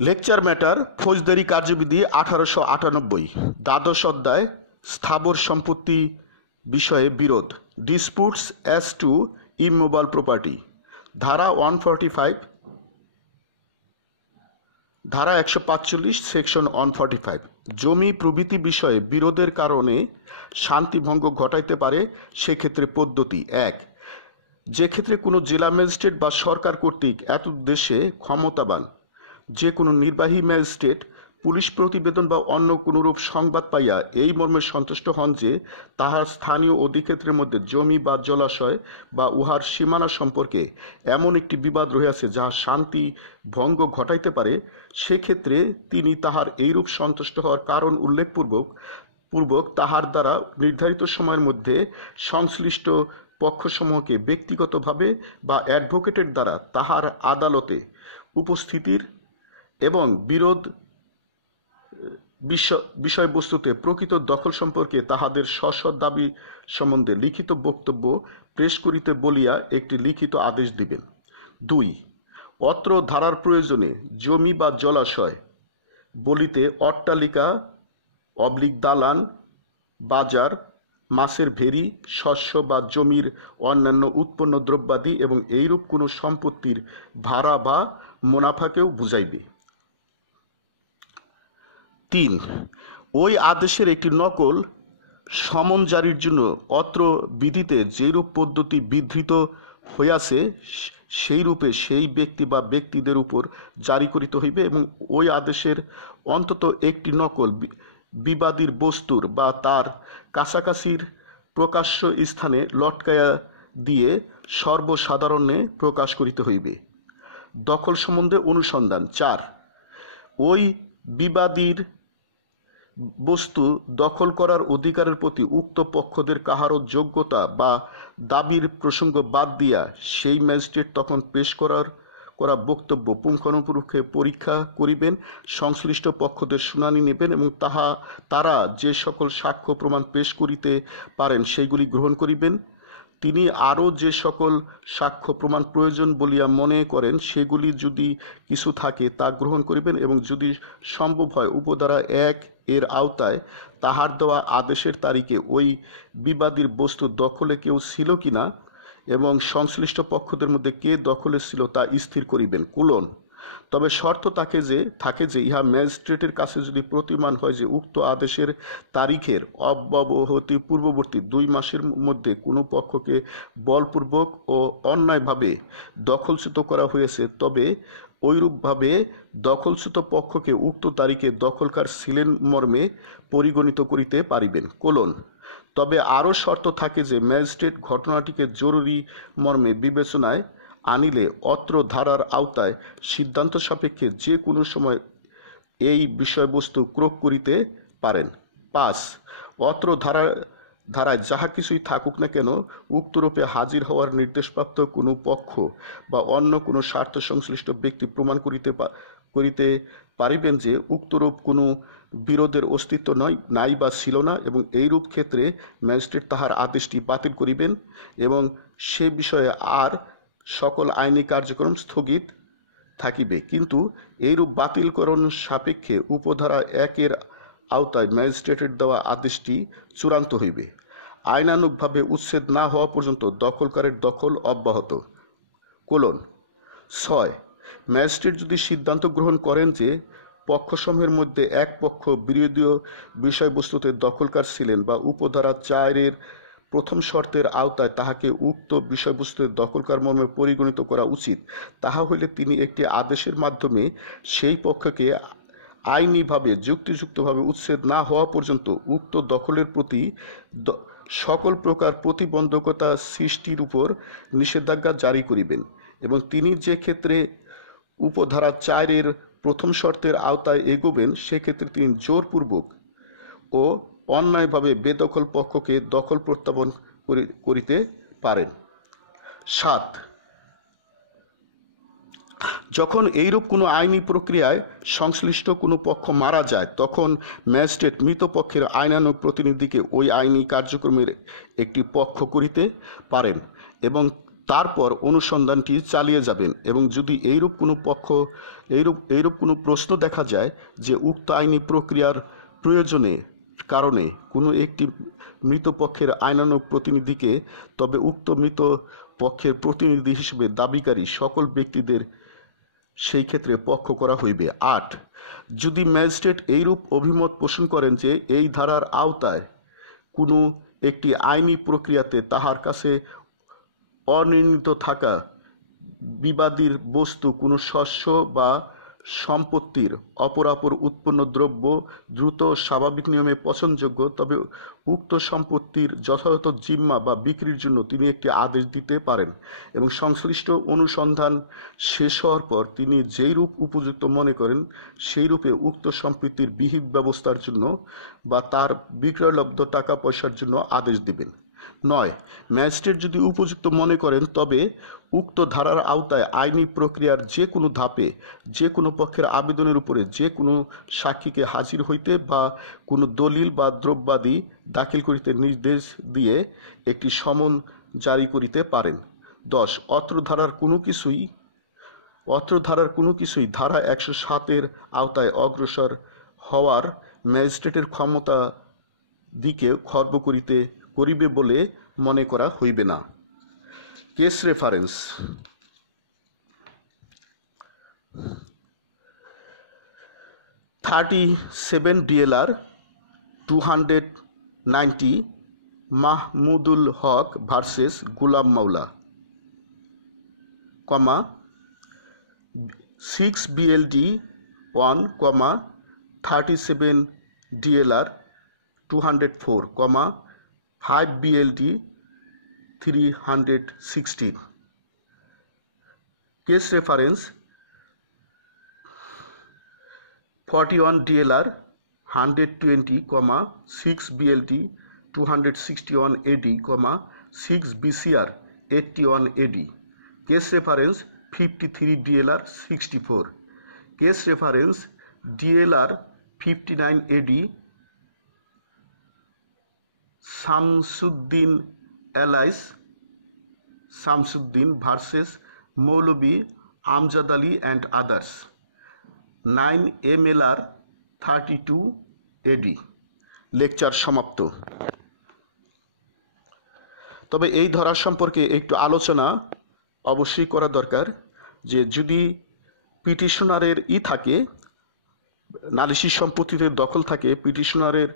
Lecture matter ফৌজদারি কার্যবিধি 1898 দ্বাদশ অধ্যায় স্থাবর সম্পত্তি বিষয়ে বিরোধ ডিসপুটস অ্যাজ টু ইমমুভেবল প্রপার্টি ধারা 145 ধারা 145 সেকশন 145 জমি প্রভৃতি বিষয়ে বিরোধের কারণে শান্তিভঙ্গ ঘটাইতে পারে সেক্ষেত্রে পদ্ধতি 1 যে ক্ষেত্রে কোনো জেলা ম্যাজিস্ট্রেট বা সরকার কর্তৃক এতদ্দেশে ক্ষমতাবান যে কোনো নির্বাহী ম্যাজিস্ট্রেট পুলিশ প্রতিবেদন বা অন্য কোনরূপ সংবাদ পাইয়া এই মর্মে সন্তুষ্ট হন যে তাহার স্থানীয় অধিক্ষেত্রের মধ্যে জমি বা জলাশয় বা উহার সীমানা সম্পর্কে এমন একটি বিবাদ রহিয়াছে যাহা শান্তি ভঙ্গ ঘটাইতে পারে, সেক্ষেত্রে তিনি তাহার এইরূপ সন্তুষ্ট হওয়ার কারণ উল্লেখপূর্বক তাহার দ্বারা নির্ধারিত সময়ের মধ্যে সংশ্লিষ্ট পক্ষসমূহকে ব্যক্তিগতভাবে বা অ্যাডভোকেটের দ্বারা তাহার আদালতে উপস্থিতির এবং বিরোধ বিষয়বস্তুতে প্রকৃত দখল সম্পর্কে তাহাদের স্ব দাবি সম্বন্ধে লিখিত বক্তব্য পেশ করিতে বলিয়া একটি লিখিত আদেশ দিবেন। 2 অত্র ধারার প্রয়োজনে জমি বা জলাশয় বলিতে অট্টালিকা দালান, বাজার, মাছের ভেরি, শস্য বা জমির অন্যান্য উৎপন্ন দ্রব্যাদি এবং এইরূপ কোনো সম্পত্তির ভাড়া বা মুনাফাকেও বুঝাইবে। 3 ওই আদেশের একটি নকল সমন জারির জন্য অত্র বিধিতে যেরূপ পদ্ধতি বিধৃত হইয়াছে সেই রূপে সেই ব্যক্তি বা ব্যক্তিদের উপর জারি করিতে হইবে এবং ওই আদেশের অন্তত একটি নকল বিবাদীর বস্তুর বা তার কাছাকাছির প্রকাশ্য স্থানে লটকাইয়া দিয়ে সর্বসাধারণে প্রকাশ করিতে হইবে। দখল সম্বন্ধে অনুসন্ধান 4 ওই বিবাদীর বস্তু দখল করার অধিকারের প্রতি উক্ত পক্ষদের কাহারও যোগ্যতা বা দাবির প্রসঙ্গ বাদ দিয়া সেই ম্যাজিস্ট্রেট তখন পেশ করা বক্তব্য পুঙ্খানুপুঙ্খে পরীক্ষা করিবেন, সংশ্লিষ্ট পক্ষদের শুনানি নেবেন এবং তারা যে সকল সাক্ষ্য প্রমাণ পেশ করিতে পারেন সেইগুলি গ্রহণ করিবেন। তিনি আরও যে সকল সাক্ষ্য প্রমাণ প্রয়োজন বলিয়া মনে করেন সেগুলি যদি কিছু থাকে তা গ্রহণ করিবেন এবং যদি সম্ভব হয় উপধারা 1 এর আওতায় তাহার দেওয়া আদেশের তারিখে ওই বিবাদীর বস্তু দখলে কেউ ছিল কিনা এবং সংশ্লিষ্ট পক্ষদের মধ্যে কে দখলে ছিল তা স্থির করিবেন। তবে শর্ত থাকে যে ইহা ম্যাজিস্ট্রেটের কাছে যদি প্রতীয়মান হয় যে উক্ত আদেশের তারিখের অব্যবহতি পূর্ববর্তী 2 মাসের মধ্যে কোনো পক্ষকে বলপূর্বক ও অন্যায়ভাবে দখলচ্যুত করা হয়েছে, তবে ঐরূপভাবে দখলচ্যুত পক্ষকে উক্ত তারিখে দখলকার ছিলেন মর্মে পরিগণিত করিতে পারিবেন। তবে আরও শর্ত থাকে যে ম্যাজিস্ট্রেট ঘটনাটিকে জরুরি মর্মে বিবেচনায় আনিলে অত্র ধারার আওতায় সিদ্ধান্ত সাপেক্ষে যে কোনো সময় এই বিষয়বস্তু ক্রোক করিতে পারেন। 5 অত্র ধারায় যাহা কিছুই থাকুক না কেন উক্তরূপে হাজির হওয়ার নির্দেশপ্রাপ্ত কোনো পক্ষ বা অন্য কোনো স্বার্থ সংশ্লিষ্ট ব্যক্তি প্রমাণ করিতে পারিবেন যে উক্তরূপ কোনো বিরোধের অস্তিত্ব নাই বা ছিল না এবং এইরূপ ক্ষেত্রে ম্যাজিস্ট্রেট তাহার আদেশটি বাতিল করিবেন এবং সে বিষয়ে আর সকল আইনি কার্যক্রম স্থগিত থাকিবে, কিন্তু এইরূপ বাতিলকরণ সাপেক্ষে উপধারা 1 এর আওতায় ম্যাজিস্ট্রেটের দেওয়া আদেশটি চূড়ান্ত হইবে। আইনানুগভাবে উচ্ছেদ না হওয়া পর্যন্ত দখলকারের দখল অব্যাহত। 6 ম্যাজিস্ট্রেট যদি সিদ্ধান্ত গ্রহণ করেন যে পক্ষসমূহের মধ্যে এক পক্ষ বিরোধীয় বিষয়বস্তুতে দখলকার ছিলেন বা উপধারা 4 এর প্রথম শর্তের আওতায় তাহাকে উক্ত বিষয়বস্তুতে দখলকার মর্মে পরিগণিত করা উচিত, তাহা হইলে তিনি একটি আদেশের মাধ্যমে সেই পক্ষকে আইনিভাবে যুক্তিযুক্তভাবে উচ্ছেদ না হওয়া পর্যন্ত উক্ত দখলের প্রতি সকল প্রকার প্রতিবন্ধকতা সৃষ্টির উপর নিষেধাজ্ঞা জারি করিবেন এবং তিনি যে ক্ষেত্রে উপধারা 4 এর প্রথম শর্তের আওতায় এগোবেন সেক্ষেত্রে তিনি জোরপূর্বক ও অন্যায়ভাবে বেদখল পক্ষকে দখল প্রত্যাবর্তন করিতে পারেন। 7 যখন এইরূপ কোনো আইনি প্রক্রিয়ায় সংশ্লিষ্ট কোনো পক্ষ মারা যায় তখন ম্যাজিস্ট্রেট মৃত পক্ষের আইনানুগ প্রতিনিধিকে ওই আইনি কার্যক্রমের একটি পক্ষ করিতে পারেন এবং তারপর অনুসন্ধানটি চালিয়ে যাবেন এবং যদি এইরূপ কোনো প্রশ্ন দেখা যায় যে উক্ত আইনি প্রক্রিয়ার প্রয়োজনে কারণে কোনো একটি মৃত পক্ষের আইনানুগ প্রতিনিধিকে, তবে উক্ত মৃত পক্ষের প্রতিনিধি হিসেবে দাবিকারী সকল ব্যক্তিদের সেই ক্ষেত্রে পক্ষ করা হইবে। ৮. যদি ম্যাজিস্ট্রেট এইরূপ অভিমত পোষণ করেন যে এই ধারার আওতায় কোনো একটি আইনি প্রক্রিয়াতে তাহার কাছে অনির্ণীত থাকা বিবাদীর বস্তু কোনো শস্য বা সম্পত্তির অপরাপর উৎপন্ন দ্রব্য দ্রুত স্বাভাবিক নিয়মে পচনযোগ্য, তবে উক্ত সম্পত্তির যথাযথ জিম্মা বা বিক্রির জন্য তিনি একটি আদেশ দিতে পারেন এবং সংশ্লিষ্ট অনুসন্ধান শেষ হওয়ার পর তিনি যেই রূপ উপযুক্ত মনে করেন সেই রূপে উক্ত সম্পত্তির বিহিত ব্যবস্থার জন্য বা তার বিক্রয়লব্ধ টাকা পয়সার জন্য আদেশ দিবেন। ৯. ম্যাজিস্ট্রেট যদি উপযুক্ত মনে করেন তবে উক্ত ধারার আওতায় আইনি প্রক্রিয়ার যে কোনো ধাপে যে কোনো পক্ষের আবেদনের উপরে যে কোনো সাক্ষীকে হাজির হইতে বা কোনো দলিল বা দ্রব্যাদি দাখিল করিতে নির্দেশ দিয়ে একটি সমন জারি করিতে পারেন। ১০. অত্র ধারার কোনো কিছুই ধারা ১০৭-এর আওতায় অগ্রসর হওয়ার ম্যাজিস্ট্রেটের ক্ষমতা দিকে খর্ব করিবে বলে মনে করা হইবে না। Case reference: 37 DLR 290 Mahmudul Haque versus গুলাম মাওলা, 6 BLD 1, 37 DLR 204, 5 BLD 316. Case reference: 41 DLR 120, 6 BLD 261 AD, 6 BCR 81 AD. Case reference: 53 DLR 64. Case reference: DLR 59 AD Shamsuddin alias Shamsuddin versus Maulvi Amjad Ali and others, 9 MLR 32 AD। Lecture সমাপ্ত। তবে এই ধারা সম্পর্কে একটু আলোচনা অবশ্যই করা দরকার যে যদি পিটিশনারের থাকে নালিশি সম্পত্তিতে দখল থাকে, পিটিশনারের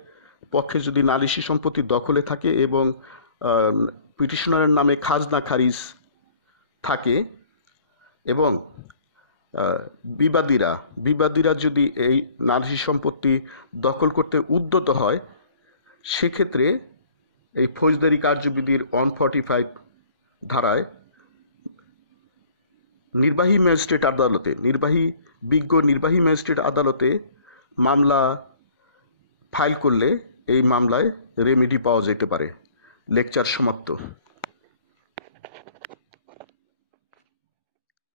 পক্ষে যদি নালিশি সম্পত্তি দখলে থাকে এবং পিটিশনারের নামে খাজনা খারিজ থাকে এবং বিবাদীরা যদি এই নালিশি সম্পত্তি দখল করতে উদ্যত হয়, সেক্ষেত্রে এই ফৌজদারি কার্যবিধির 145 ধারায় নির্বাহী ম্যাজিস্ট্রেট আদালতে মামলা ফাইল করলে এই মামলায় রেমেডি পাওয়া যেতে পারে। লেকচার সমাপ্ত।